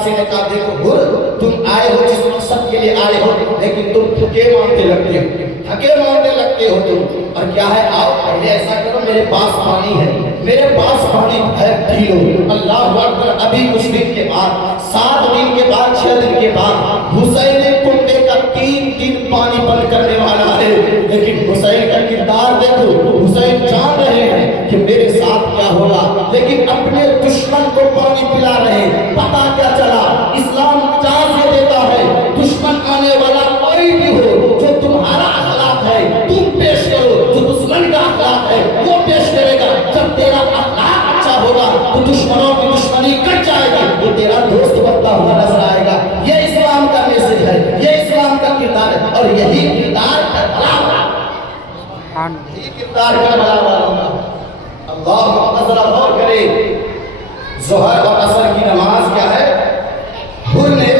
عباسی نے کہا دیکھو حر تم آئے ہو جس مقصد کے لیے آئے ہو لیکن تم تھکے مانتے لگتے ہو تم، اور کیا ہے آؤ پہلے ایسا کرو میرے پاس پانی ہے پی لو۔ اللہ اکبر۔ ابھی کچھ دن کے بعد 7 دن کے بعد 6 دن کے بعد حسین کنبے کا 3 دن پانی بند کرنے والا ہے، لیکن حسین کا کردار دیکھو، حسین جان رہے ہیں کہ میرے ساتھ کیا ہوگا، لیکن اپنے دشمن کو پانی پلا رہے ہیں۔ پتا کیا چلا؟ اسلام چانس یہ دیتا ہے دشمن آنے والا کوئی بھی ہو جو تمہارا اخلاق ہے تم پیش کرو، جو دشمن کا اخلاق ہے وہ پیش کرے گا۔ جب تیرا اخلاق اچھا ہوگا تو دشمنوں کی دشمنی کٹ جائے گی، وہ تیرا دوست بنتا ہوا نظر آئے گا۔ یہ اسلام کا میسج ہے، یہ اسلام کا کردار ہے، اور یہی کردار کربلا والوں کا۔ اللہ ذرا غور کرے، ظہر اور عصر کی نماز کیا ہے؟ حر نے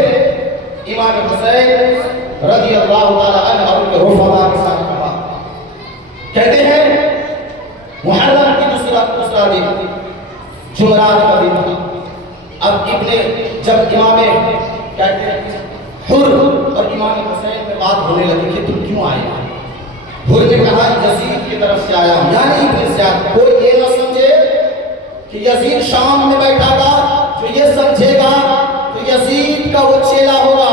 امام حسین رضی اللہ تعالی عنہ اور ان کے رفقا کے ساتھ کہا، کہتے ہیں محرم کی دوسرا دن جمعرات کا دن تھا۔ اب جب امام کہتے ہیں حر اور امام حسین میں بات ہونے لگی کہ تم کیوں آئے؟ حر نے کہا یزید کی طرف سے آیا ہوں، یعنی ابن زیاد۔ کوئی یہ نہ سمجھے کہ یزید شام میں بیٹھا تھا، جو یہ سمجھے گا تو یزید کا وہ چیلا ہوگا۔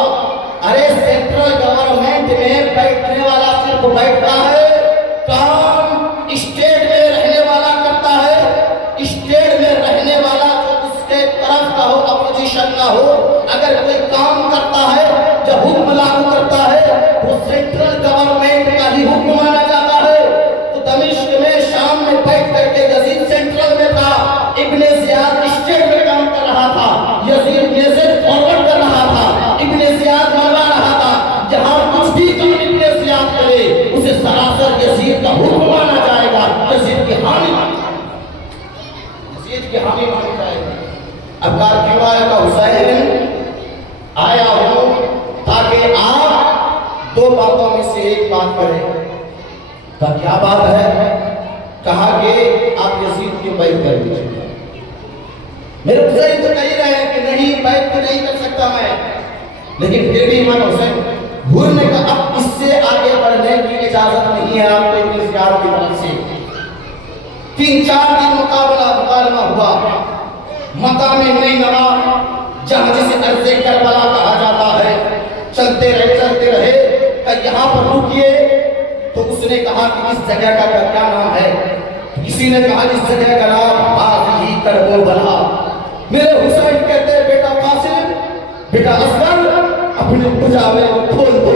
ارے سینٹرل گورنمنٹ میں بیٹھنے والا صرف بیٹھتا ہے، کام اسٹیٹ میں رہنے والا کرتا ہے۔ اسٹیٹ میں رہنے والا جو اس کے طرف کا ہو، اپوزیشن کا ہو، اگر کوئی کام کرتا ہے جب حکم لاگو کرتا ہے وہ سینٹرل گورنمنٹ کا ہی حکم مانا جاتا ہے۔ تو دمشق میں شام میں بیٹھ کر کے یزید سینٹرل میں تھا، ابن زیاد اسٹیٹ میں کام کر رہا تھا، یزید میسج فارورڈ کر رہا تھا، ابن زیاد منوا رہا تھا۔ جہاں کچھ بھی کام ابن زیاد کرے اسے سراسر یزید کا حکم مانا جائے گا، یزید کی حامی مانی جائے گا۔ اب کار کیوں آیا کہ حسین آیا ہوں تاکہ آپ 2 باتوں میں سے ایک بات کریں۔ کہا کیا بات ہے؟ کہا کہ آپ یزید کی بیعت کر دیجیے۔ میرے حسین تو کہہ رہے ہیں کہ نہیں بیعت تو نہیں کر سکتا میں، لیکن پھر بھی امام حسین حر نے کہا اب اس سے آگے بڑھنے کی اجازت نہیں ہے آپ کو ابن زیاد کی طرف سے۔ 3-4 دن مکالمہ ہوا مقام نینوا، جہاں جسے ارض کربلا کہا جاتا ہے۔ چلتے رہے کہ یہاں پر رکیے، تو اس نے کہا کہ اس جگہ کا کیا نام ہے؟ کسی نے کہا اس جگہ کا نام حاضی کربلا۔ میرے حسین کہتے ہیں بیٹا قاسم، بیٹا اصغر، اپنے پجامے کو کھول دو،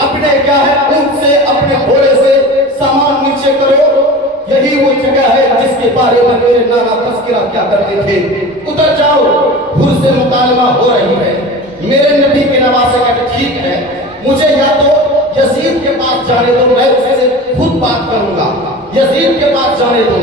اپنے کیا ہے اونٹ سے اپنے گھوڑے سے سامان نیچے کرو، یہی وہ جگہ ہے جس کے بارے میں میرے نانا تذکرہ کیا کرتے تھے، اتر جاؤ۔ حر سے مکالمہ ہو رہی ہے، میرے نبی کے نواسے کہتے ٹھیک ہے، مجھے یا تو یزید کے پاس جانے دو، میں اس سے خود بات کروں گا، یزید کے پاس جانے دو۔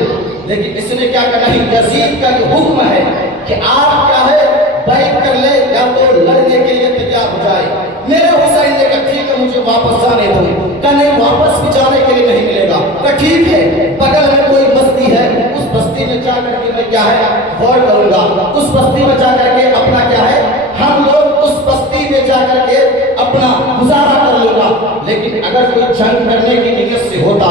لیکن اس نے کیا کہا نہیں، یزید کا یہ حکم ہے کہ آپ کیا ہے بیعت کر لے یا تو لڑنے کے لیے تیار ہو جائے۔ میرے حسین نے کہا ٹھیک ہے مجھے واپس جانے دو۔ کہ نہیں واپس بھی جانے کے لیے نہیں ملے گا۔ کہ ٹھیک ہے بغل میں کوئی بستی ہے، اس بستی میں جا کر کے میں کیا ہے غور کروں گا، اس بستی میں جا کر کے اپنا کیا ہے ہم لوگ اس بستی میں جا کر کے اپنا گزارا کر لوں گا۔ لیکن اگر کوئی جنگ کرنے کی نیت سے ہوتا،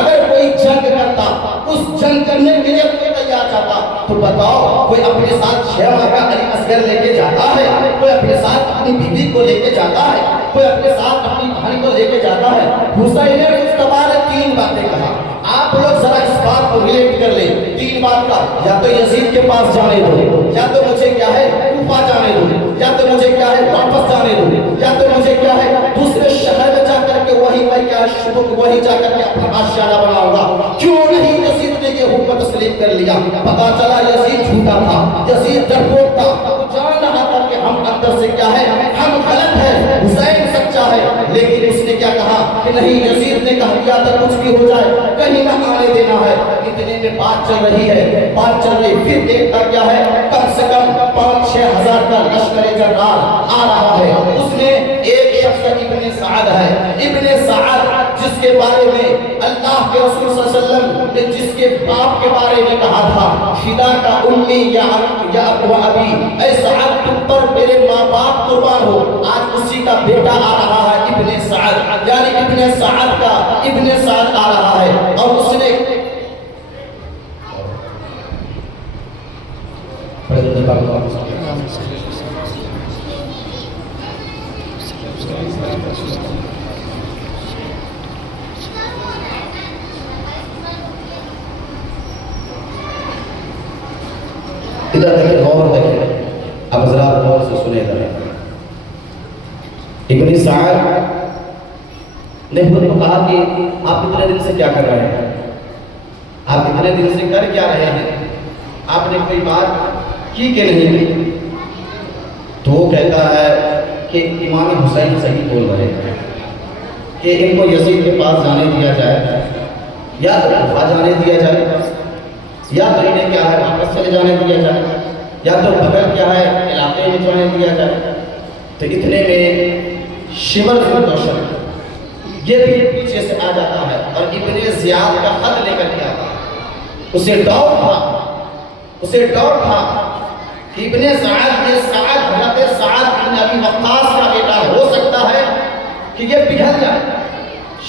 اگر کوئی جنگ کرتا، اس جنگ کرنے کے لیے کوئی تیار جاتا تو بتاؤ کوئی اپنے ساتھ 6 ماہ کا علی اصغر لے کے جاتا ہے، کوئی اپنے ساتھ اپنی بیوی کو لے کے جاتا ہے، کوئی اپنے ساتھ اپنی بہن کو لے کے جاتا ہے۔ حسین نے مصطفیٰ نے 3 باتیں کہا، آپ لوگ ذرا اس بات کو ریلیٹ کر لیں۔ 3 بات کا، یا تو یزید کے پاس جانے دو، یا تو مجھے کیا ہے کوفہ جانے دو، یا تو مجھے کیا ہے واپس جانے دو، یا تو مجھے کیا ہے دوسرے شہر میں جا کر کے وہی میں کیا وہی جا کر کے اپنا آشیانہ بناؤں گا۔ کیوں نہیں یزید نے یہ حکم تسلیم کر لیا؟ پتا چلا یزید جھوٹا تھا، یزید ڈرپوک تھا، وہ جان رہا تھا کہ ہم اندر سے کیا ہے ہم غلط ہیں، حسین سچا ہے۔ لیکن اس نے کیا کہا کہ نہیں، یزید نے کہا کیا تو کچھ بھی ہو جائے کہیں نہ آنے دینا ہے۔ اتنے میں بات چل رہی ہے، بات چل رہی، پھر دیکھتا کیا ہے کم سے کم 5-6 ہزار کا لشکر جنرال آ رہا ہے۔ اس میں ایک شخص ابن سعد ہے، ابن سعد جس کے بارے میں اللہ کے رسول صلی اللہ علیہ وسلم نے جس کی کے باپ کے بارے میں کہا تھا فدا کا امی یا ابو ابی، اے سعد تم پر میرے ماں باپ قربان ہو. آج اسی کا بیٹا آ رہا ہے ابن سعد، یعنی ابن سعد کا ابن سعد آ رہا ہے، اور اس نے ادھر دیکھیں، غور دیکھیں، اب حضرات غور سے سنے ادھر. ابن سعد نے خود کو کہا کہ آپ اتنے دن سے کیا کر رہے ہیں، آپ اتنے دن سے کر کیا رہے ہیں، آپ نے کوئی بات کی کہ نہیں؟ تو وہ کہتا ہے کہ امام حسین صحیح بول رہے ہیں کہ ان کو یزید کے پاس جانے دیا جائے، یا تو کوفہ جانے دیا جائے، یا تو انہیں کیا ہے واپس چلے جانے دیا جائے، یا تو بغل کیا ہے علاقے میں جانے دیا جائے. تو اتنے میں شمر بن جوشن یہ بھی پیچھے سے آ جاتا ہے اور ابن زیاد کا خط لے کر کے آتا ہے. اسے ڈر تھا کہ ابن سعد، یہ سعد حضرت سعد بن ابی وقاص کا بیٹا ہو سکتا ہے کہ یہ پگھل جائے.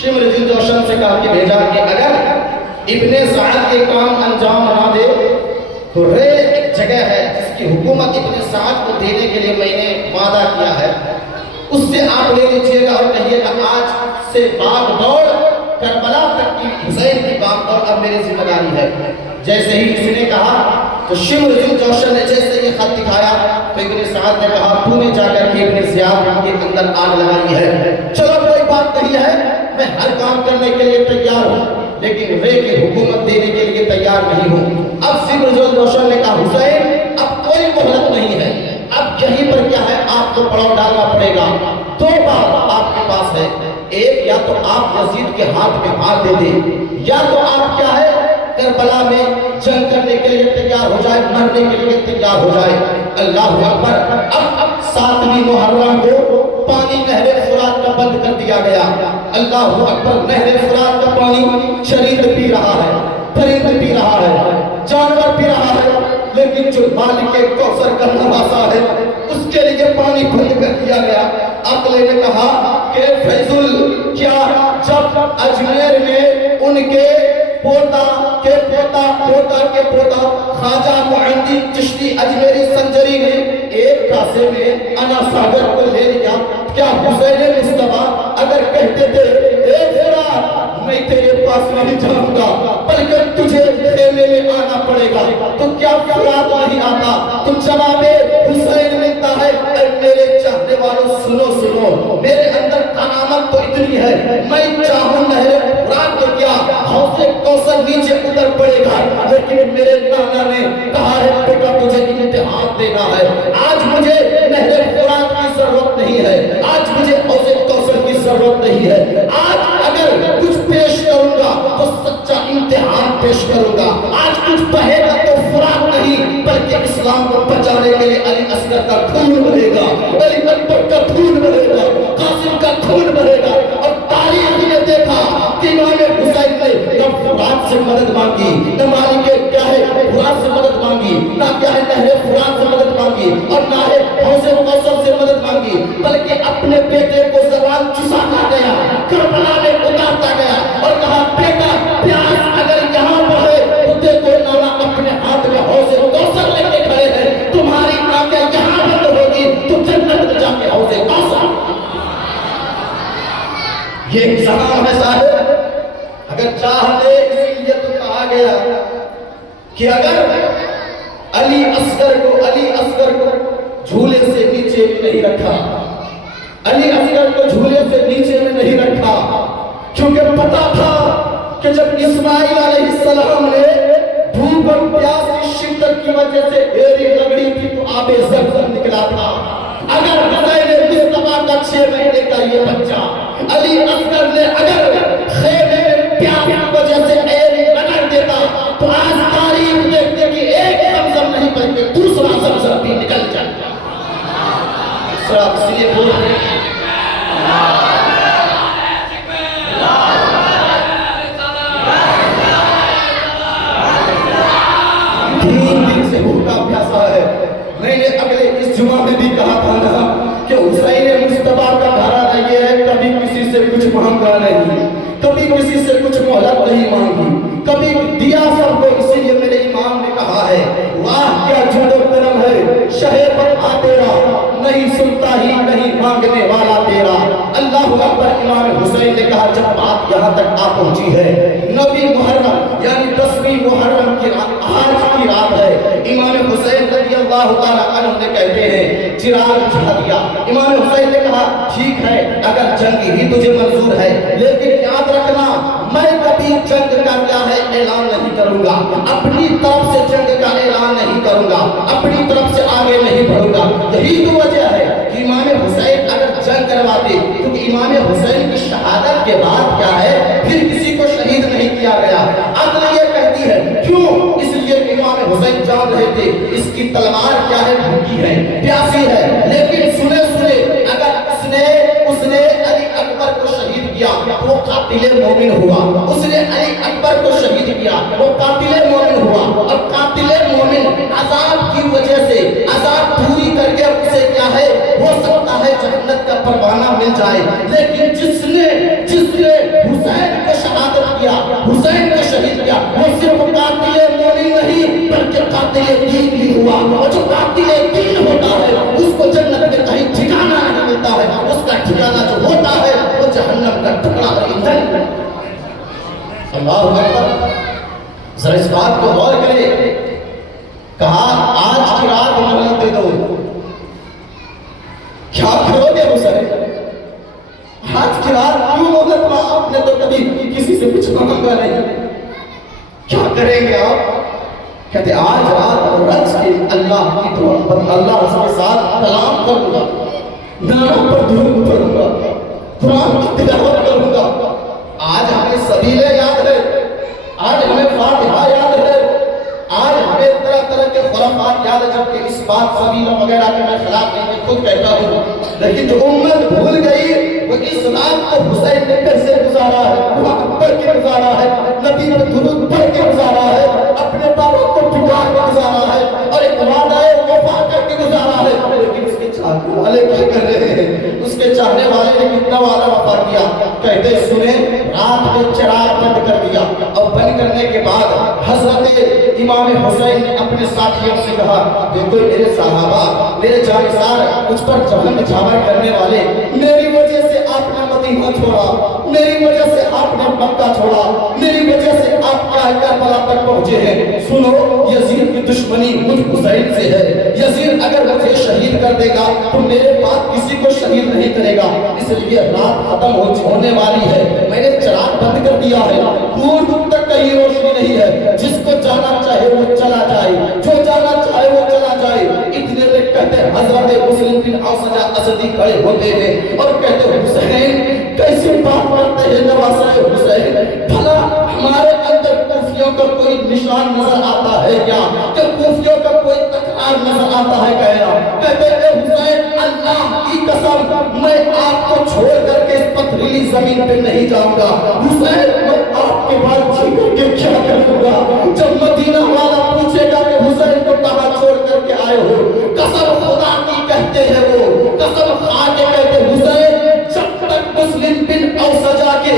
شمر بن جوشن سے کہا کہ بھیجا کہ اگر ابن سعد یہ کام انجام نہ دے تو رے ایک جگہ ہے جس کی حکومت ابن سعد کو دینے کے لیے میں نے وعدہ کیا ہے، اس سے آپ لے لیجئے گا اور کہیے گا آج سے باغ دوڑ کربلا تک کی حسین کی باغ دوڑ اب میری ذمہ داری ہے. جیسے ہی اس نے کہا تو شمر بن جوشن نے جیسے یہ خط دکھایا تو ابن سعد نے کہا تو نے جا کر کے ابن زیاد کے اندر آگ لگائی ہے، چلو کوئی بات نہیں ہے، میں ہر کام کرنے کے لیے تیار ہوں لیکن رے کی حکومت دینے کے لیے تیار نہیں ہوں. اب شمر بن جوشن نے کہا حسین اب کوئی مہلت نہیں ہے، اب یہیں پر کیا ہے آپ کو پڑاؤ ڈالنا پڑے گا. دو بات آپ کے پاس ہے، ایک یا تو آپ یزید کے ہاتھ میں ہاتھ دے دیں، یا تو آپ کیا ہے کربلا میں جنگ کرنے کے لیے تیار ہو جائے، مرنے کے لیے تیار ہو جائے. اللہ اکبر. اب 7ویں محرم کو پانی نہر فرات کا بند کر دیا گیا. اللہ اکبر. نہر فرات کا پانی چرند پی رہا ہے، پرند پی رہا ہے، جانور پی رہا ہے، لیکن جو مالک کوثر کا نواسا ہے اس کے لیے پانی بند کر دیا گیا. عقل نے کہا کہ فیضل کیا جب اجمیر میں ان کے پوتا کے پوتا خواجہ معین چشتی اجمیری سنجری نے ایک کاسے میں انا ساگر کو لے لیا، کیا حسین مصطفیٰ اگر کہتے تھے اے فرات میں تیرے پاس نہیں جاؤں گا بلکہ تجھے خیمے میں آنا پڑے گا تو کیا فرات نہیں آتا؟ تو جواب حسین ملتا ہے اے میرے چاہنے والوں سنو، میرے اندر کرامت تو اتنی ہے، میں چاہوں نہر فرات تو کیا حوض کوثر نیچے اتر پڑے گا، لیکن میرے نانا نے کہا ہے بیٹا تجھے امتحان دینا ہے. آج مجھے نہر فرات کی ضرورت نہیں ہے، آج مجھے حوض کوثر کی ضرورت نہیں ہے. آج اگر کچھ پیش کروں گا تو سچا امتحان پیش کروں گا. آج کچھ بہے گا تو فرات نہیں بلکہ اسلام کو بچانے کے لیے علی اصغر کا خون بہے گا، علی اکبر کا خون بہے گا، قاسم کا خون بہے گا. اور تاریخ نے دیکھا کہ امام حسین نے نہ فرات سے مدد مانگی، نہ مالک کیا ہے فرات سے مدد مانگی، نہ کیا ہے نہر فرات سے مدد مانگی، اور نہ ہے حوض کوثر سے مدد مانگی، بلکہ اپنے بیٹے کو زبان چساتا گیا، کربلا میں اتارتا گیا اور کہا بیٹا پیاس اگر یہاں بہے تو دیکھو نانا اپنے ہاتھ میں حوض کوثر لے کے کھڑے ہیں، تمہاری آنکھیں یہاں بند ہوگی تو جنت میں جا کے حوض کوثر. یہ ایک زمان ہے صاحب. اگر چاہتے اسی لیے تو کہا گیا کہ اگر علی اصغر کو جھولے سے نیچے میں نہیں رکھا، علی اصغر کو جھولے سے نیچے میں نہیں رکھا کیونکہ پتا تھا کہ جب اسماعیل علیہ السلام نے بھوک اور پیاس کی شدت کی وجہ سے ایری لگڑی تھی تو آب زمزم نکلا تھا. اگر حسین مصطفیٰ کا 6 مہینے کا یہ بچہ علی اصغر نے اگر خیمے میں پیاس کی وجہ سے ایری رگڑ دیتا تو آج تاریخ دیکھتے کہ ایک زمزم نہیں بلکہ دوسرا زمزم بھی نکل جاتا. اس لیے بول ظہور کا پیاسا ہے۔ میں نے اگلے اس جمعہ میں بھی کہا تھا نا کہ حسین مصطفیٰ کا گھرانہ یہ ہے، کبھی کسی سے کچھ مانگا نہیں، کبھی کسی سے کچھ مہلت نہیں مانگی، کبھی دیا سب کو۔ اسی لیے میرے امام نے کہا ہے واہ کیا جود و کرم ہے شہ بقا تیرا، نہیں سنتا ہی نہیں مانگنے والا تیرا۔ اللہ اکبر۔ امام حسین نے کہا جب بات یہاں تک آ پہنچی ہے، 9 محرم یعنی 10 محرم کی آج کی رات ہے، امام حسین رضی اللہ تعالیٰ عنہ نے کہتے ہیں چراغ بجھا دیا۔ امام حسین نے کہا ٹھیک ہے اگر جنگ ہی تجھے منظور ہے، لیکن یاد رکھنا میں کبھی جنگ کا کیا ہے اعلان نہیں کروں گا، اپنی طرف سے جنگ کا اعلان نہیں کروں گا، اپنی طرف سے آگے نہیں بڑھوں گا۔ یہی تو وجہ ہے کہ امام حسین اگر جنگ کرواتے، کیونکہ امام حسین کی شہادت کے بعد کیا ہے پھر کسی کو شہید نہیں کیا گیا۔ عقل یہ کہتی ہے کیوں؟ اس لیے کہ امام حسین جان رہے تھے اس کی تلوار کیا ہے بھوکی ہے، پیاسی ہے، لیکن سنے اگر اس نے علی اکبر کو شہید کیا وہ قاتل مومن ہوا، اس نے علی اکبر کو شہید کیا وہ قاتل مومن ہوا، اور قاتل مومن عذاب کی وجہ سے عذاب پوری کر کے اسے کیا ہے ہو سکتا ہے جنت کا پروانہ مل جائے، لیکن جس نے حسین کو شہادت کیا، حسین کو شہید کیا، وہ صرف قاتل مومن نہیں بلکہ قاتل دین بھی ہوا، اور جو قاتل دین ہوتا ہے اس کو جنت میں کہیں ٹھکانہ نہیں ملتا ہے، اس کا ٹھکانہ جو ہوتا ہے وہ جہنم کا ٹکڑا اور ایندھن۔ اللہ اکبر۔ ذرا اس بات کو غور کریں، کہا آج کی رات مہلت دے دو، کیا کرو گے حسین؟ آج کی رات کیوں مہلت میں؟ آپ نے تو کبھی کسی سے کچھ مانگا نہیں، کیا کریں گے آپ؟ کہتے آج رات رج کے اللہ کی دعا پر اللہ کے ساتھ کلام کروں گا، ناموں پر درود پڑھوں گا، قرآن کی تلاوت کروں گا۔ آج ہمیں سبیلے یاد ہے، آج ہمیں فاتحہ یاد ہے، آج ہمیں طرح طرح کے خرافات یاد ہے، جبکہ اس بات سبیلہ وغیرہ کے میں خلاف نہیں، میں خود کہتا ہوں، لیکن جو امت بھول گئی وہ اس رات کو حسین نے کیسے گزارا ہے، قرآن پڑھ کے گزارا ہے، نبی نے درود پڑھ کے گزارا ہے، اپنے بابا کو پکار کے گزارا ہے، اور ایک وعدہ وفا کر کے گزارا ہے، لیکن اس کے چاہنے والے کیا کر رہے ہیں؟ اس کے چاہنے والے نے کتنا وعدہ وفا کیا؟ کہتے سنیں رات میں چراغ بند کر دیا، اور بند کرنے کے بعد حضرت امام حسین نے اپنے ساتھیوں سے کہا دیکھو میرے صحابہ، میرے جانثار، مجھ پر جہنم جھاور کرنے والے، میری وجہ سے آپ نے مدینہ چھوڑا، میری وجہ سے آپ نے مکہ چھوڑا، میری وجہ سے آپ کیا کربلا تک پہنچے ہیں، سنو یزید کی دشمنی مجھ حسین سے ہے، یزید اگر مجھے شہید کر دے گا تو میرے بعد کسی کو شہید نہیں کرے گا، اس لیے رات ختم ہونے والی ہے، میں نے چراغ بند کر دیا ہے، دور دور تک کہیں روشنی نہیں ہے، جس کو جانا چاہے وہ چلا جائے، جو جانا چاہے وہ چلا جائے۔ اتنے میں کہتے ہیں حضرت مسلم بن اوسجہ اسدی کھڑے ہوتے ہیں اور کہتے ہیں حسین کیسی بات کرتے ہیں نواسہ حسین، بھلا ہمارے اندر کوفیوں کا کوئی نشان نظر آتا ہے کیا، کہ کوفیوں کا کوئی تکرار نظر آتا ہے کہنا؟ کہتے ہیں حسین اللہ کی قسم میں آپ کو چھوڑ کر کے اس پتھریلی زمین پہ نہیں جاؤں گا، حسین میں آپ کے بعد جی کر کے کیا کروں گا؟ جب مدینہ والا پوچھے گا کہ حسین کو کہاں چھوڑ کر کے آئے ہو، قسم خدا کی کہتے ہیں وہ، قسم کھا کے کہتے حسین جب تک مسلم بن اوسجہ کے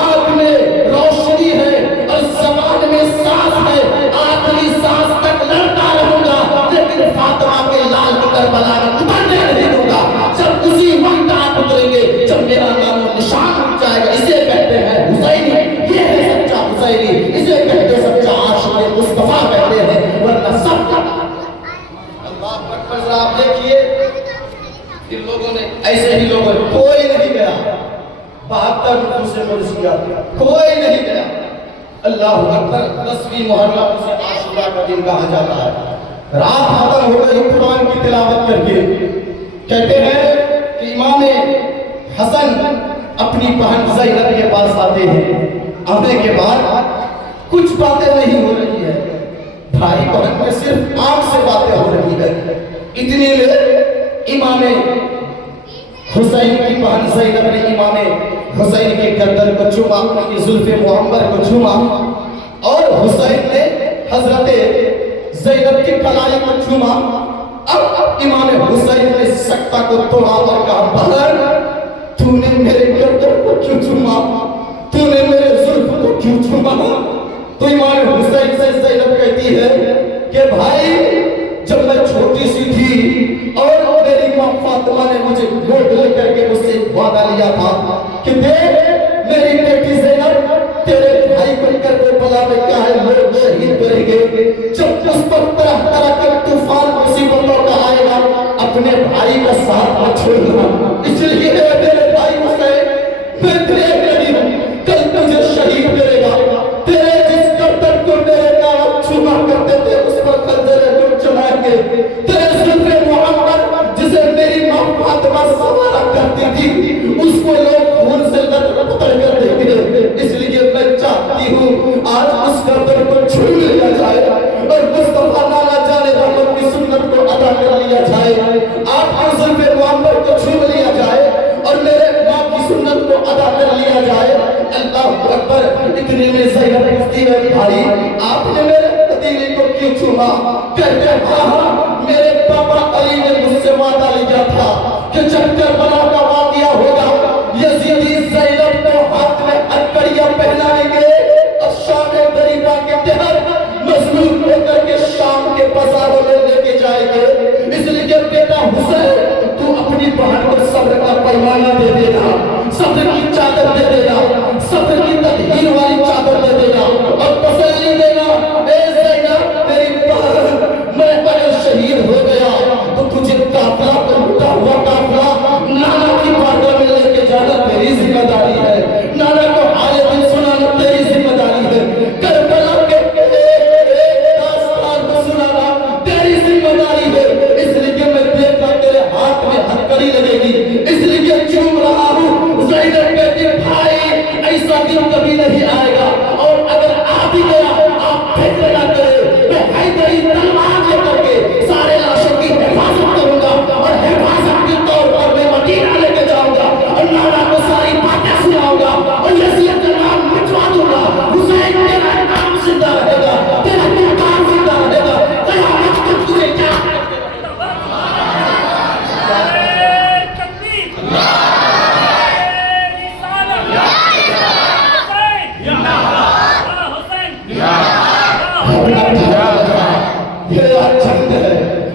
آنکھ میں روشنی ہے اور زبان میں سانس ہے، آخری سانس تک لڑتا رہوں گا، لیکن فاطمہ کے لال کی کربلا میں اترنے نہیں دوں گا۔ جب اسی وقت آپ اتریں گے جب میرا نام و نشان اٹھ جائے گا، اسے کہتے ہیں حسینی، یہ ہے سچا حسینی، اسے کہتے سچا عاشق مصطفیٰ کہتے ہیں، ورنہ سب کا اللہ اکبر۔ ذرا آپ دیکھیے ان لوگوں نے، ایسے ہی لوگوں نے، کوئی نہیں گیا 72 نفوس قدسیات، کوئی نہیں گیا۔ اللہ اکبر۔ 10 محرم سے عاشورہ کا دن کہا جاتا ہے، رات ختم ہو گئی قرآن کی تلاوت کر کے، کہتے ہیں کہ امام حسن اپنی بہن زینب کے پاس آتے ہیں، آنے کے بعد کچھ باتیں نہیں ہو رہی ہے، بھائی بہن میں صرف آنکھ سے باتیں ہو رہی ہے، اتنی میں امام حسین کی بہن زینب نے امام حسین کے گردن کو چوما، ان کی زلف معمر کو چوما، اور حسین نے حضرت زینب کی کلائی کو چوما. اب امام حسین نے سکتہ کو توڑا اور کہا بہر تو نے میرے گردن کو کیوں چوما, تو نے میرے زلف کو کیوں چوما. تو امام حسین سے زینب کہتی ہے کہ بھائی جب میں چھوٹی سی تھی اور میری ماں فاطمہ نے مجھے گود لے کر کے مجھ سے وعدہ لیا تھا کہ دیکھ میری بیٹی زینب تیرے بھائی کو کربلا میں کیا ہے لوگ شہید کریں گے, جب اس پر طرح طرح کے طوفان مصیبتوں کا آئے گا اپنے بھائی کا ساتھ مت چھوڑنا. اس لیے میرے بھائی حسین میں تیرے قریب ہوں, کل تجھے شہید کرے گا. تیرے جس گردن کو میرے کاغذ چھما کرتے تھے اس پر خنجر تم چلائیں گے. تیرے زلف محمد جسے میری ماں فاطمہ سوارا کرتی تھی اس کو لوگ خون سے لطر کر دیں گے. اس لیے میں چاہتی ہوں آج اس گردن کو چھو لیا جائے اور مصطفیٰ نانا جانے رحمت کی سنت کو ادا کر لیا جائے. آپ کے زلف محمد کو چھو لیا جائے اور میرے ماں کی سنت کو ادا کر لیا جائے. اللہ اکبر. اتنی میں زینب کہتی ہے بھائی آپ نے میرے پتیلے کو کیوں چھوما. کہتے ہاں میرے پاپا علی نے مجھ سے وعدہ لیا تھا کہ جب کربلا کا واقعہ ہوگا یزیدی زینب کو ہاتھ میں ہتھکڑیاں پہنائیں گے اور شام غریبہ کے تحت مظلوم ہو کر کے شام کے بازاروں میں لے کے جائیں گے. اس لیے بیٹا حسین تو اپنی بہن کو صبر کا پیمانہ دے دینا, صبر کی چادر دے دینا, صبر کی تدہیر والی چادر دے دینا اور تسلی دینا. اے زینب میری بہن میں اگر شہید ہو گیا تو تجھے قافلہ پر اٹھا ہوا قافلہ نانا کی بارگاہ میں لے کے جانا تیری ذمہ داری ہے. نانا کو حال دل سنانا تیری ذمہ داری ہے. کربلا کے داستان کو سنانا تیری ذمہ داری ہے. اس لیے میں دیکھتا تیرے ہاتھ میں ہتھکڑی لگے گی اس لیے چوم رہا ہوں. زینب کہتی بھائی ایسا دن کبھی نہیں آئے گا اور اگر آ بھی گیا آپ فکر نہ کرے میں حیدری تلوار لے کر کے سارے لاشوں کی حفاظت کروں گا اور حفاظت کے طور پر میں مدینہ لے کے جاؤں گا اور نانا کو ساری باتیں سناؤں گا اور یزید کا نام مٹوا دوں گا. حسین تیرا نام زندہ رہے گا, تیرا مقام زندہ رہے گا. قیامت تک تجھے کیا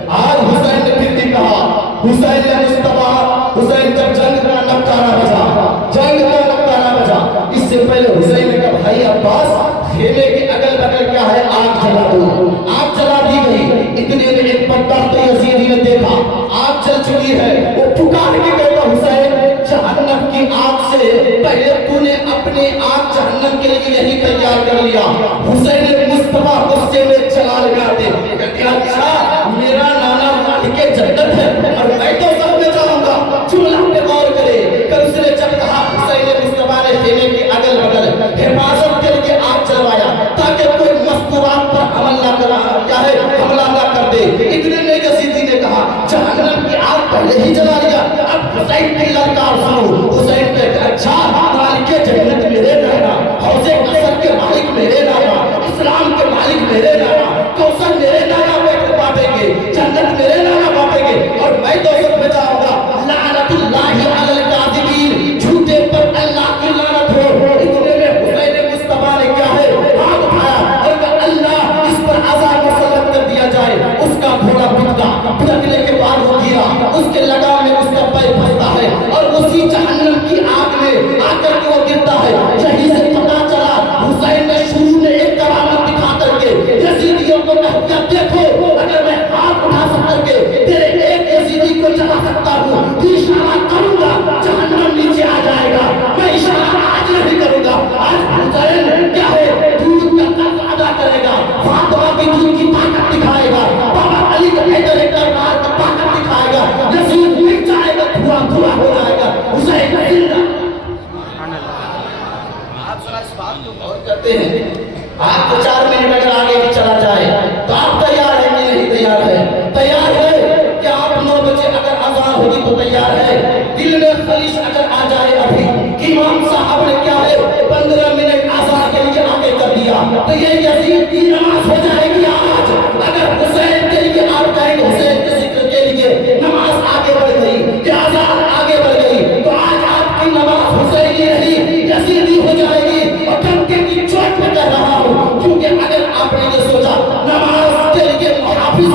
آج حسین نے پھر بھی کہا حسین نے مصطفیٰ حسین جب جنگ کا نقطارہ بجا اس سے پہلے حسین نے کہا بھائی عباس خیمے کے اگل بگل کیا ہے آگ جلا دو. آگ جلا دی گئی. اتنے میں ایک بدبخت یزیدی نے دیکھا آگ جل چکی ہے. وہ پکار کے کہتا حسین جہنم کی آگ سے پہلے تو نے اپنی آگ جہنم کے لیے یہی تیار کر لیا. حسین نے مصطفیٰ غصے میں چلا لگاتے کہ اچھا میرا نانا مالک جنت ہے اور میں تو سب میں جاؤں گا. جملہ پہ غور کرے کہ اس نے جب کہا حسین نے مصطفیٰ نے خیمے کے اگل بگل حفاظت کے لیے آگ جلوایا تاکہ کوئی مستورات پر حملہ نہ کر دے. اتنے میں یزیدی نے کہا جہنم کی آگ پہلے ہی جلا لیا اب حسین کی للکار سنو. حسین کہتا اچھا مالک جنت میرے نانا, حوض کوثر کے مالک میرے نانا, اسلام کے مالک میرے نانا, کوثر میرے نانا بانٹیں گے, جنت میرے نانا بانٹیں گے اور میں تو سب میں جاؤں گا. لعنت اللہ علی الکاذبین, جھوٹے پر اللہ کی لعنت ہو. اتنے میں حسین مصطفیٰ نے کیا ہے ہاتھ اٹھایا اور کہا اللہ اس پر عذاب مسلط کر دیا جائے. اس کا گھوڑا پھٹکنے کے بعد وہ گرا, اس کے لگام میں اس کا پیر پھنستا ہے اور اسی جہنم کی آگ میں آ کر کے وہ گرتا ہے. یہی سے پتا چلا حسین نے شروع میں ایک کرامت دکھا کر کے یزیدیوں کو کہا دیکھو اگر میں ہاتھ اٹھا سکتا کے تیرے ایک یزیدی کو جلا سکتا ہوں تو اشارہ کروں گا جہنم نیچے آ جائے گا. میں اشارہ آج نہیں کروں گا. آج حسین کیا ہے دودھ کا قرض ادا کرے گا, فاطمہ کی دودھ کی طاقت دکھائے گا, بابا علی کا حیدر کربلا کا طاقت دکھائے گا. یزید مٹ جائے گا, دھواں ہو جائے گا. حسین زندہ. آپ ذرا اس بات کو غور کرتے ہیں. آپ کو 4 منٹ اگر آگے بھی چلا جائے تو آپ تیار ہیں کہ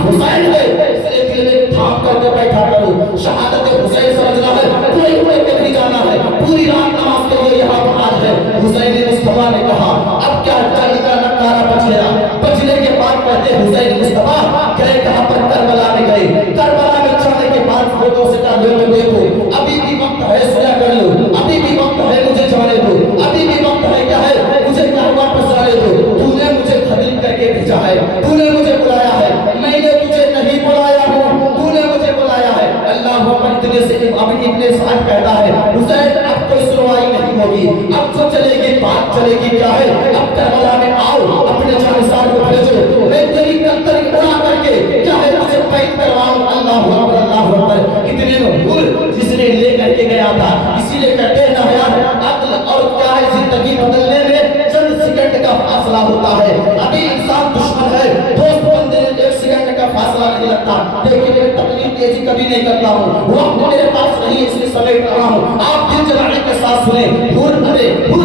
حسین ہے اسے دل میں تھام کر کے بیٹھا کرو. شہادت حسین سمجھنا ہے کوئی کوئی کے نہیں جانا ہے, پوری رات نماز کے لیے یہاں بہار ہے. حسین مصطفیٰ نے کہا اب کیا جنگ کا نکارہ بچ گیا. بچنے کے بعد کہتے حسین مصطفیٰ گئے کہاں پر؟ کربلا میں گئے. کربلا میں چڑھنے کے بعد لوگوں سے کہا لوگوں دیکھو ابھی بھی وقت ہے, سنا کر لو, ابھی بھی وقت ہے, مجھے جانے دو, ابھی بھی وقت ہے, کیا ہے مجھے کیا واپس جانے دو. تو نے مجھے خلیل کر کے بھیجا ہے, تو نے مجھے بلایا ہے, میں نے تجھے نہیں بلایا ہوں, تو نے مجھے بلایا ہے. اللہ اکبر. اتنے سے ابن سعد کہتا ہے حسین اب کوئی سنوائی نہیں ہوگی, اب جو چلے گی بات چلے گی, کیا ہے اب کربلا میں آؤ, اپنے جانسار کو بھیجو, میں تیری کتری اڑا کر کے کیا ہے مجھے قید کرواؤں. اللہ اکبر اللہ اکبر. اتنے میں جس نے لے کر کے گیا تھا, اسی لیے کہتے ہیں نا یار عقل اور کیا ہے زندگی بدلنے میں چند سیکنڈ کا فاصلہ ہوتا ہے. ابھی انسان دشمن ہے, دوست بندے ایک سیکنڈ کا فاصلہ نہیں لگتا. لیکن میں تکلیف تیزی کبھی نہیں کرتا ہوں, وقت میرے پاس نہیں اس لیے سمیٹ رہا ہوں. آپ دل جمانے کے ساتھ سنیں. ہور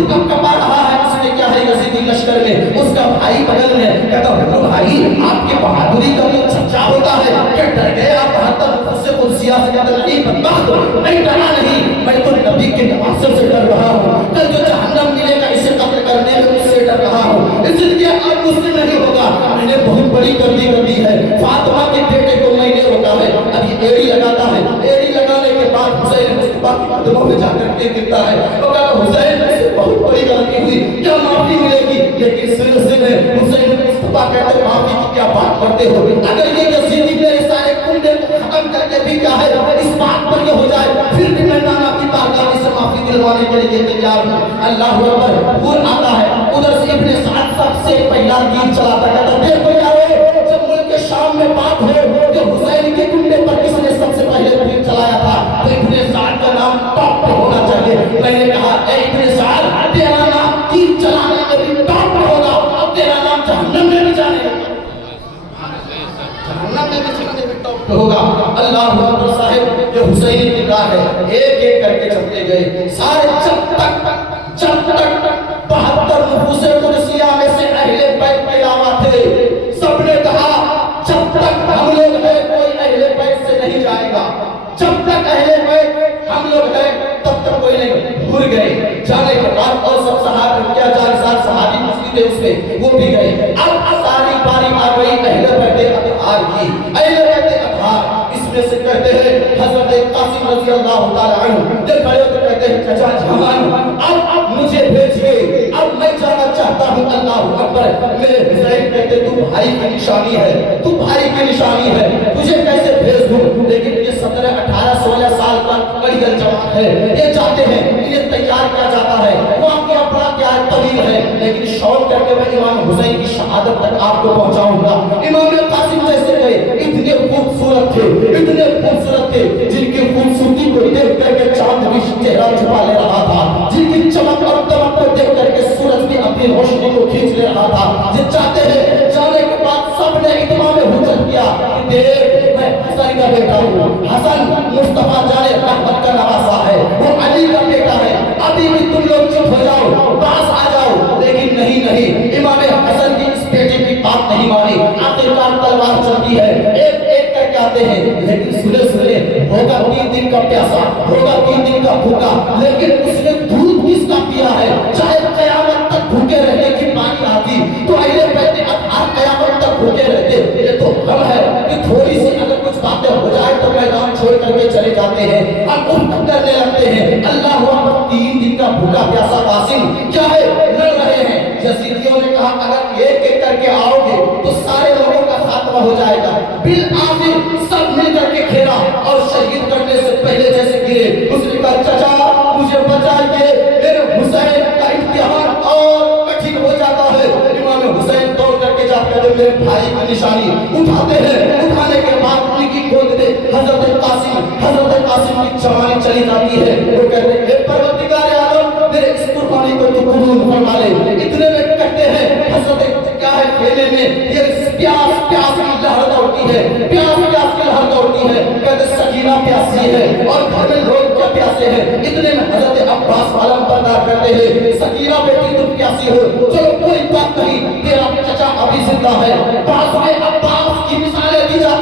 کب کپا رہا ہے, اس نے کیا ہے یزیدی لشکر میں, اس کا بھائی بغل میں کہتا ہوں بھائی آپ کی بہادری کا یہ چرچا ہوتا ہے کہ ڈر گئے آپ 72 سے قدسیہ سے کہتے ہیں نہیں بدبخت نہیں ڈرا نہیں, میں تو نبی کے نواسر سے ڈر رہا ہوں. کل جو جہنم ملے گا اسے قتل کرنے میں اس سے ڈر رہا ہوں, اس لیے اب مسلم نہیں ہوگا. میں نے بہت بڑی غلطی کر دی ہے, فاطمہ کے بیٹے کو میں نے روکا ہے. اب یہ ایڑی لگاتا ہے, ایڑی لگانے کے بعد حسین مصطفیٰ کی قدموں میں جا کر کے گرتا ہے. وہ کہا حسین سے بہت بڑی غلطی ہوئی, کیا معافی ملے گی؟ لیکن سلسلے میں حسین مصطفیٰ کہتے ہیں معافی کی کیا بات کرتے ہو, اگر یہ یزیدی میرے سارے کنڈے کو ختم کر کے بھی کیا ہے اس بات پر یہ ہو جائے, پھر بھی میں نانا کی بارگاہ سے معافی دلوانے کے لیے تیار ہوں. اللہ اکبر. وہ آتا ہے ادھر سے ابن سعد سب سے پہلا تیر چلاتا کہتا دیکھو یارو جب ملک شام میں بات ہو کہ حسین کے کنڈے پر کس نے سب سے پہلے تیر چلایا تھا تو ابن سعد کا نام ٹاپ پہ ہونا چاہیے. میں نے کہا اے ابن سعد تیرا نام تیر چلانے میں بھی ٹاپ پہ ہوگا, اب تیرا نام جہنم میں بھی جانے گا, جہنم میں بھی جانے میں ٹاپ پہ ہوگا. اللہ اکبر. صاحب جو حسینی نگاہ ہے ایک ایک کر کے چلتے گئے سارے, جب تک 72 نفوس قدسیہ میں سے اہل بیت کے علاوہ تھے, سب نے کہا جب تک ہم لوگ ہیں کوئی اہل بیت سے نہیں جائے گا, جب تک اہل بیت ہم لوگ ہیں تب تک کوئی نہیں. بھول گئے جانے کے بعد اور سب صحابہ کیا 4000 صحابی مسجد تھے اس میں وہ بھی گئے. اب ساری باری آ گئی اہل بیت اطہار کی, اہل بیت اطہار. اس میں سے کہتے ہیں حضرت قاسم رضی اللہ تعالی عنہ جب کھڑے تو کہتے ہیں چچا جان اب مجھے بھیجئے, اب میں جانا چاہتا ہوں. اللہ اکبر. میرے حسین کہتے تو بھائی کی نشانی ہے, تو بھائی کی نشانی ہے, تجھے کیسے بھیج دوں. لیکن یہ 17 18 16 سال کا بڑی جوان ہے, یہ جاتے ہیں انہیں تیار کیا جاتا ہے, وہاں کی اپنا کیا طویل ہے, لیکن شوق کر کے میں امام حسین کی شہادت تک آپ کو پہنچاؤں گا. امام قاسم جیسے گئے اتنے خوبصورت تھے, اتنے خوبصورت تھے جن کی خوبصورتی کو دیکھ کر کے چاند بھی چہرہ چھپا لے رہا تھا, جن کی چمک اور دمک کو دیکھ کر کے سورج بھی اپنی روشنی کو کھینچ لے رہا تھا. یہ چاہتے ہیں جانے کے بعد سب نے اتمام حجت کیا کہ دیکھ میں حسن کا بیٹا ہوں, حسن مصطفیٰ جانے رحمت کا نواسا ہے, وہ علی کا بیٹا ہے, ابھی بھی تم لوگ چپ ہو جاؤ, پاس آ جاؤ. لیکن نہیں, امام حسن کی اس بیٹے کی بات نہیں مانی. آخرکار تلوار چلتی ہے, ایک ایک کر کے آتے ہیں. لیکن سنے ہوگا 3 دن کا پیاسا, ہوگا 3 دن کا بھوکا, لیکن اس نے دودھ کس کا پیا ہے. چاہے قیامت تک بھوکے رہنے کی بانی آتی تو اہل بیت اطہار قیامت تک بھوکے رہتے. یہ تو غم ہے کہ تھوڑی سی اگر کچھ باتیں ہو جائے تو میدان چھوڑ کر کے چلے جاتے ہیں, اب اٹھ کرنے لگتے ہیں. اللہ اکبر. 3 دن کا بھوکا پیاسا قاسم کیا ہے لڑ رہے ہیں. یزیدیوں نے کہا اگر ایک ایک کر کے آؤ گے تو سارے لوگوں کا خاتمہ ہو جائے گا. بالآخر سب مل کر کے کھیلا اور شہید کرنے سے پہلے جیسے گرے. اس نے کہا چچا مجھے بچائیے, میرے حسین کا امتحان اور کٹھن ہو جاتا ہے. امام حسین دوڑ کر کے جاتے ہیں میرے بھائی کی نشانی اٹھاتے ہیں. اٹھانے کے بعد ان کی گود میں حضرت قاسم کی جوانی چلی جاتی ہے. وہ کہتے ہیں اے پروردگار عالم میرے اس قربانی کو تو قبول فرما لے. اتنے میں کہتے ہیں حضرت کیا ہے کھیلے میں یہ پیاس کی لہر دوڑتی ہے, پیاس کی لہر دوڑتی ہے. کہتے سکینہ پیاسی ہے اور گھر میں لوگ کیا پیاسے ہیں. اتنے میں حضرت عباس عالم بردار کرتے ہیں سکینہ بیٹی تم پیاسی ہو, چلو کوئی بات نہیں, تیرا چچا ابھی زندہ ہے. بعض میں عباس کی مثالیں دی جاتی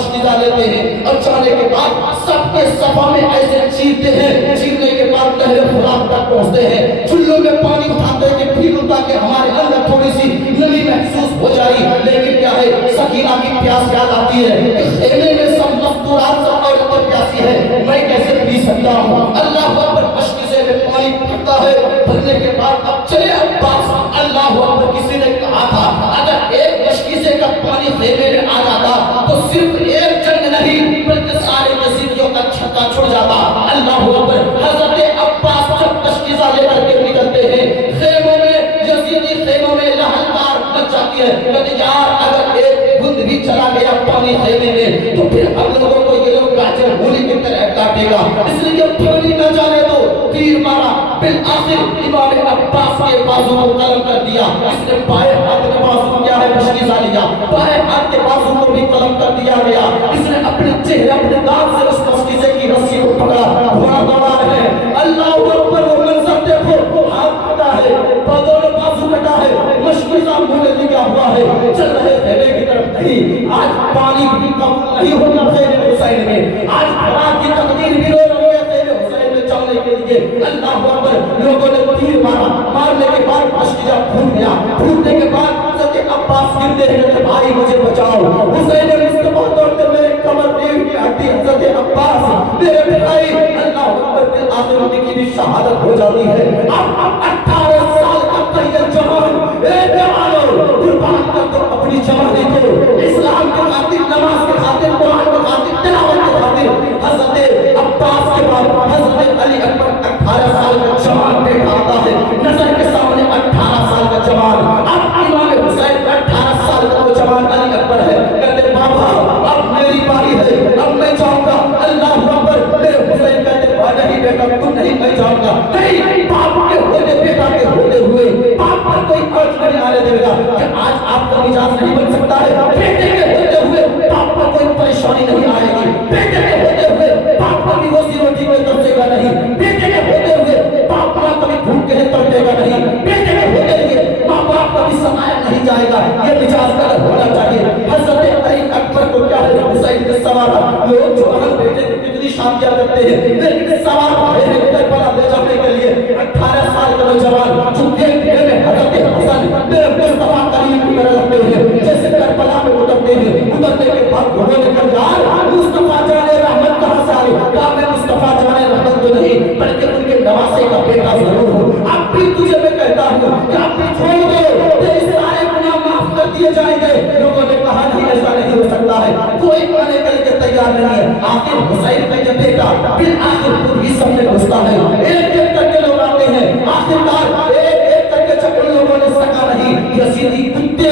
اشتدا لیتے ہیں اور جانے کے بعد سب کے صفا میں ایسے چیرتے ہیں، چیرنے کے بعد نہر فرات تک پہنچتے ہیں، چلوں میں پانی اٹھاتے ہیں کہ پھر تاکہ ہمارے اندر تھوڑی سی نمی محسوس ہو جائے، لیکن کیا ہے سکینہ کی پیاس یاد آتی ہے کہ خیمے میں سب مستورات سب عورتیں پیاسی ہے، میں کیسے پی سکتا ہوں؟ اللہ اکبر، مشکیزے میں پانی پھرتا ہے، بھرنے کے بعد اب چلے عباس، اللہ اکبر، کسی نے کہا تھا اگر ایک مشکیزے کا پانی خیمے میں آ جاتا تو صرف ایک جنگ نہیں بلکہ سارے یزیدیوں کا چھکا چھڑ جاتا۔ اللہ اکبر، حضرت عباس جب مشکیزہ لے کر کے نکلتے ہیں خیموں میں، یزیدی خیموں میں لہلکار مچ جاتی ہے، کہتے یار اگر ایک بند بھی چلا گیا پانی خیمے میں تو پھر ہم لوگوں کو یہ لوگ گاجر مولی کی طرح کاٹے گا، اس لیے پانی نہ جانے تو تیر مارا، بالآخر امام عباس کے بازو کو قلم کر دیا، اس نے بائیں ہاتھ کے بازو کیا ہے مشکیزہ لیا، بائیں ہاتھ کے بازو کو بھی قلم کر دیا گیا، اس نے اپنے چہرے اپنے دانت سے اس مشکیزے کی رسی کو پکڑا، گھوڑا دوڑا ہے، اللہ اکبر، وہ منظر دیکھو، ہاتھ کٹا ہے، دونوں بازو کٹا ہے، مشکیزہ منہ میں لگا ہوا ہے، چل رہے خیمے کی طرف نہیں، آج پانی بھی قبول نہیں ہوگا خیمے حسین میں، آج فرات کی تقدیر بھی رو رہی ہے خیمے حسین میں جانے کے لیے، اللہ اکبر، لوگوں نے تیر مارا، مارنے کے بعد مشکیزہ پھوٹ گیا، پھوٹنے کے بعد حضرت عباس گرتے ہیں کہ بھائی مجھے بچاؤ، حسین مصطفیٰ دوڑتے میرے کمر ریڑھ کی ہڈی، حضرت عباس میرے بھائی، اللہ اکبر، بالآخر ان کی بھی شہادت ہو جاتی ہے۔ اب 18 سال کا یہ جوان، اے جوانوں، قربان کر دو اپنی جوانی کو، اسلام کے خاطر، نماز کے خاطر، قرآن کے خاطر، تلاوت کے خاطر۔ حضرت عباس کے بعد حضرت علی اکبر 18 سال کا جوان بیٹھا آتا ہے، نظر کے سامنے 18 سال کا جوان، اب امام حسین 18 سال کا وہ جوان علی اکبر ہے، کہتے بابا اب میری باری ہے، اب میں جاؤں گا، اللہ اکبر، میرے حسین کہتے نہیں بیٹا تم نہیں، میں جاؤں گا، نہیں، باپ کے ہوتے بیٹا کے ہوتے ہوئے باپ پر کوئی عرض نہیں آنے دے گا کہ آج آپ کا مزاج نہیں بن سکتا ہے، بیٹے کے ہوتے ہوئے باپ پر کوئی پریشانی نہیں آئے گی، بیٹے کے ہوتے ہوئے باپ پر بھی روزی روٹی میں ترسے گا نہیں، بیٹے کے ہوتے ہوئے باپ پر کبھی بھوک کے تڑپے گا نہیں، بیٹے کے ہوتے ہوئے ماں باپ کا بھی ستایا نہیں جائے گا، یہ مزاج کا ہونا چاہیے۔ حضرت علی اکبر کو کیا ہے حسین کے سوارا، لوگ جو اہل بیٹے کو کتنی شادیاں کرتے ہیں، لیکن سوار ہے کربلا لے جانے کے لیے 18 سال کا نوجوان جو دیکھنے میں حضرت حسن میرے مصطفیٰ کریم کی طرح لگتے ہیں، جیسے کربلا میں اترتے ہیں، اترنے کے بعد گھوڑے لے کر یار مصطفیٰ جانے رحمت کہاں سے آئی، کہا میں مصطفیٰ جانے رحمت تو نہیں بلکہ ان کے نواسے کا بیٹا ضرور ہوں، اب بھی تجھے میں کہتا ہوں کہ اب بھی چھوڑ دو، تیرے سارے گناہ معاف کر دیے جائیں گے۔ لوگوں نے کہا نہیں ایسا نہیں ہو سکتا ہے، کوئی مانے کے لیے تیار نہیں ہے، آخر حسین کا یہ بیٹا بالآخر خود ہی سب میں گھستا ہے، ایک ایک کر کے لوگ آتے ہیں، آخرکار ایک ایک کر کے جب ان لوگوں نے سکا نہیں، یزیدی کتے،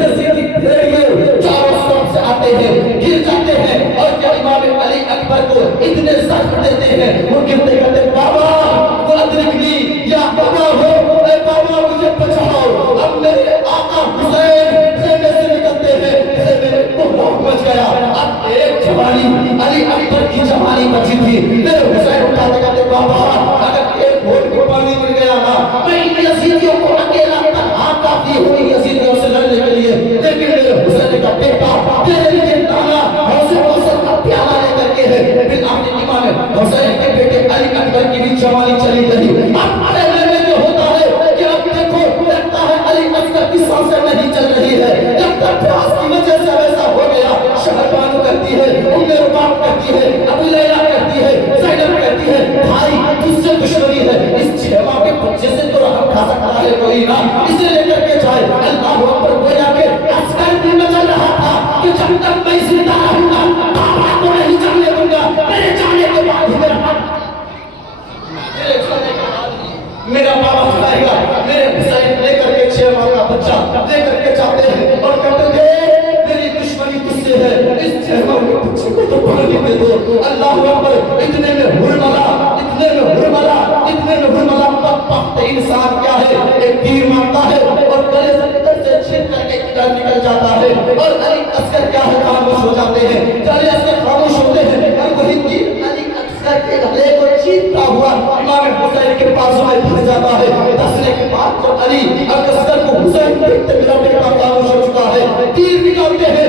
یزیدی بھیڑیے چاروں طرف سے آتے ہیں، گر جاتے ہیں، اور کیا امام علی اکبر کو اتنے زخم دیتے ہیں، وہ گرتے کہتے بابا وہ ادرکنی یا بابا ہو، اے بابا مجھے بچاؤ، اب میرے آقا حسین خیمے سے نکلتے ہیں، خیمے میں کوہرام مچ گیا، اب ایک جوانی علی اکبر کی جوانی بچی تھی، میرے حسین اٹھاتے کہتے بابا اگر ایک گھوٹ کو پانی مل گیا نا میں ان یزیدیوں کو اکیلا تنہا کافی ہوں یزیدیوں سے لڑنے کے لیے، لیکن میرے حسین کا بیٹا تیرے لیے لانا حوصل حوصل کا پیالہ لے کر کے ہے، بالآخر امام حسین کے بیٹے علی اکبر کی بھی جوانی چلی گئی۔ اب خیمے میں جو ہوتا ہے کہ اب دیکھو لگتا ہے علی اکبر کی سانسیں نہیں چل رہی ہے، جب تک پیاس کی وجہ سے ویسا ہو گیا، شہربانو کہتی ہے، ام رباب کہتی ہے، ابو لیلہ کہتی ہے، زینب کہتی ہے بھائی تجھ سے دشمنی ہے، اس چھیما کے بچے سے تو رحم کھا سکتا ہے کوئی نہ، اسے لے کر کے جائے۔ اللہ اکبر گویا کہ عسکر بھی نہ چل رہا تھا کہ جب تک میں زندہ رہوں گا بابا کو نہیں جانے دوں گا، میرے جانے کے بعد ہی میرا بابا جائے گا، میرے حسین لے کر کے 6 ماہ کا بچہ لے کر کے جاتے ہیں اور کہتے ہیں میری دشمنی تجھ سے ہے، اس 6 ماہ کے بچے کو تو پانی دے دو۔ اللہ اکبر، اتنے میں ہرملا، اتنے میں ہرملا، اتنے میں ہرملا، بدبخت انسان کیا ہے ایک تیر مارتا ہے اور گلے سے چھین کر کے ادھر نکل جاتا ہے، اور علی عسکر کیا ہے خاموش ہو جاتے ہیں، علی عسکر خاموش ہوتے ہیں، اور وہی تیر علی عسکر کے گلے کو چیرتا ہوا امام حسین کے پاسوں میں پھنس جاتا ہے۔ دسنے کے بعد جب علی عسکر کو حسین دیکھتے میرا بیٹا خاموش ہو چکا ہے، تیر نکالتے ہیں،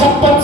56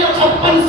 56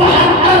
72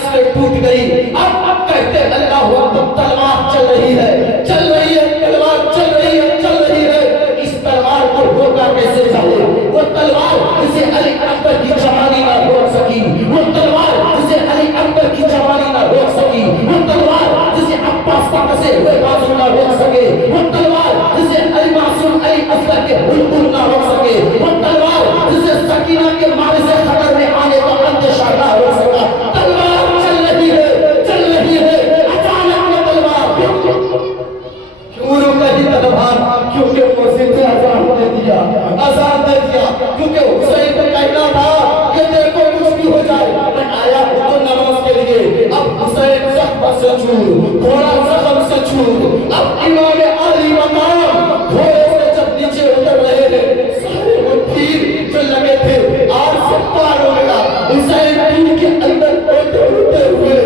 اس میں ٹوٹ گئی. اب کہتے اللہ اکبر, تلوار چل رہی ہے, چل رہی ہے, تلوار چل رہی ہے, چل رہی ہے. اس تلوار کو روکا کیسے جائے؟ وہ تلوار جسے علی اکبر کی جوانی نہ روک سکی, وہ تلوار جسے علی اکبر کی جوانی نہ روک سکی, وہ تلوار جسے عباس کا کسے ہوئے بازو نہ روک سکے, وہ تلوار جسے علی معصوم علی اصغر کے بلبل نہ روک سکے, وہ تلوار جسے سکینہ کے مارے سے خطر میں آنے کا اندیشہ نہ روک سکا. تلوار چل رہی ہے, چل رہی ہے, اچانک یہ تلوار کیوں رکی تلوار؟ کیونکہ مؤذن نے اذان دے دیا, اذان دے دیا. کیونکہ حسین کو کہنا تھا کہ دیکھو کچھ بھی ہو جائے میں آیا ہوں تو نماز کے لیے. اب حسین زخم سے چھوڑ, تھوڑا زخم سے چھوڑ. اب امام علی مقام گھوڑے سے جب نیچے اتر رہے ہیں, سارے وہ تیر جو لگے تھے آج سے پار ہو گیا. حسین تیر کے اندر اڑتے ہوئے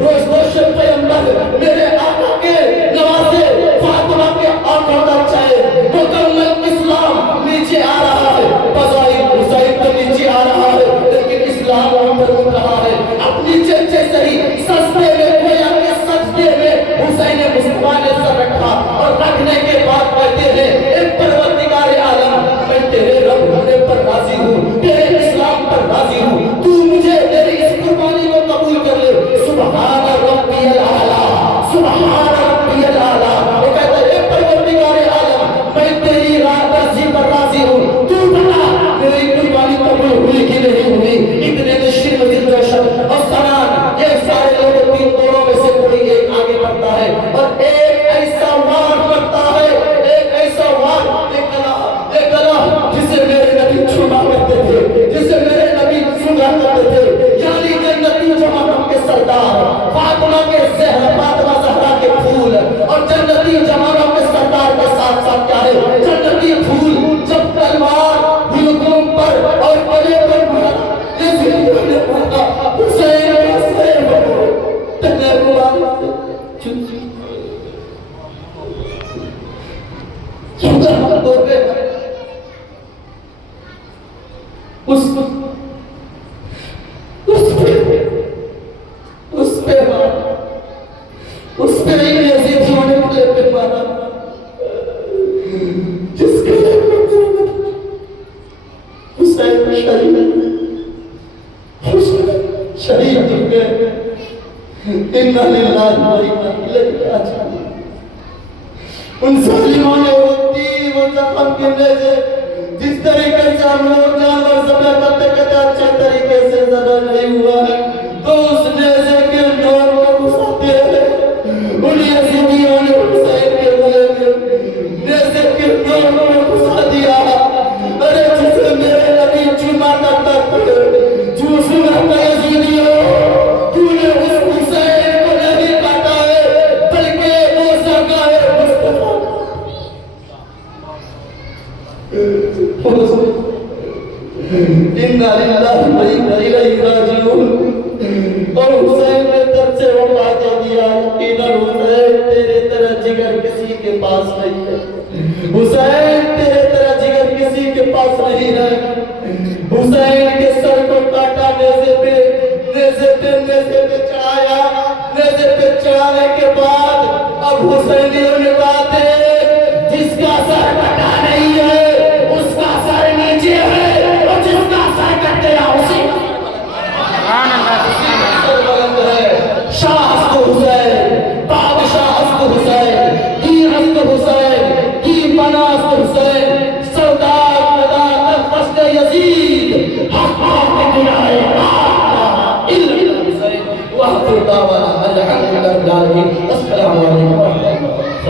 روز پیغمبر میرے آقا کے نوازے فاطمہ کے آنکھوں کا چاہے مکمل اسلام نیچے آ رہا ہے. بظاہر حسین تو نیچے آ رہا ہے لیکن اسلام اوپر اٹھ رہا ہے. اب نیچے جیسے ہی سجدے میں گویا کہ سجدے میں حسین مصطفیٰ نے سر رکھا اور رکھنے کے بعد کہتے ہیں اے پروردگار عالم, میں تیرے رب ہونے پر راضی ہوں, تیرے اسلام پر راضی ہوں, تو مجھے میری اس قربانی کو قبول کر لے. سبحان ربی الاعلیٰ, سبحان ربی الاعلیٰ. وہ کہتا ہے اے پروردگار عالم, میں تیری راضی پر راضی ہوں, تو بتا میری قربانی قبول ہوئی کہ نہیں ہوئی. اتنے میں شرم دل جوشن اور سنان یہ سارے لوگ تین دوروں میں سے کوئی ایک آگے بڑھتا ہے اور ایک ایسا وار کرتا ہے, ایک ایسا وار, ایک گلا جسے میرے نبی چھوڑا کرتے تھے, جسے میرے نبی سنگا کرتے تھے, یعنی جنتی جماعتوں کے سردار فاطمہ کے زہرا, فاطمہ زہرا کے پھول. اور جنتی جماعتوں کے سردار کے ساتھ ساتھ کیا ہے جنتی پھول. جب تلوار حلقوم پر اور گلے پر مارا, جس ہندو نے پڑھا حسین حسین تنے ہوا اس پہ ہی یزید ہونے والے پہ مارا, جس کے حسین شہید ہو گئے. اِنَّا لِلَّهِ وَإِنَّا إِلَيْهِ رَاجِعُونَ. ان ظالموں نے وہ تیر و زخم کے نیزے جس طریقے سے ہم لوگ جانور ذبح کرتے کہتے اچھے طریقے سے ذبح نہیں ہوا ہے تو اس نیزے کے ڈور کو گھساتے ہیں. ان یزیدیوں نے حسین کے گلے میں نیزے کے ڈور کو گھسا دیا. ارے جسے میرے نبی چوما کرتا تھا, جو سنا کا یزیدیوں تو نے اس حسین کو نہیں کاٹا ہے بلکہ وہ سکا ہے مصطفیٰ. اِنَّا لِلَّهِ وَإِنَّا إِلَيْهِ رَاجِعُونَ. اور حسین نے در سے وفا کر دیا. یقیناً حسین تیرے طرح جگر کسی کے پاس نہیں ہے. حسین تیرے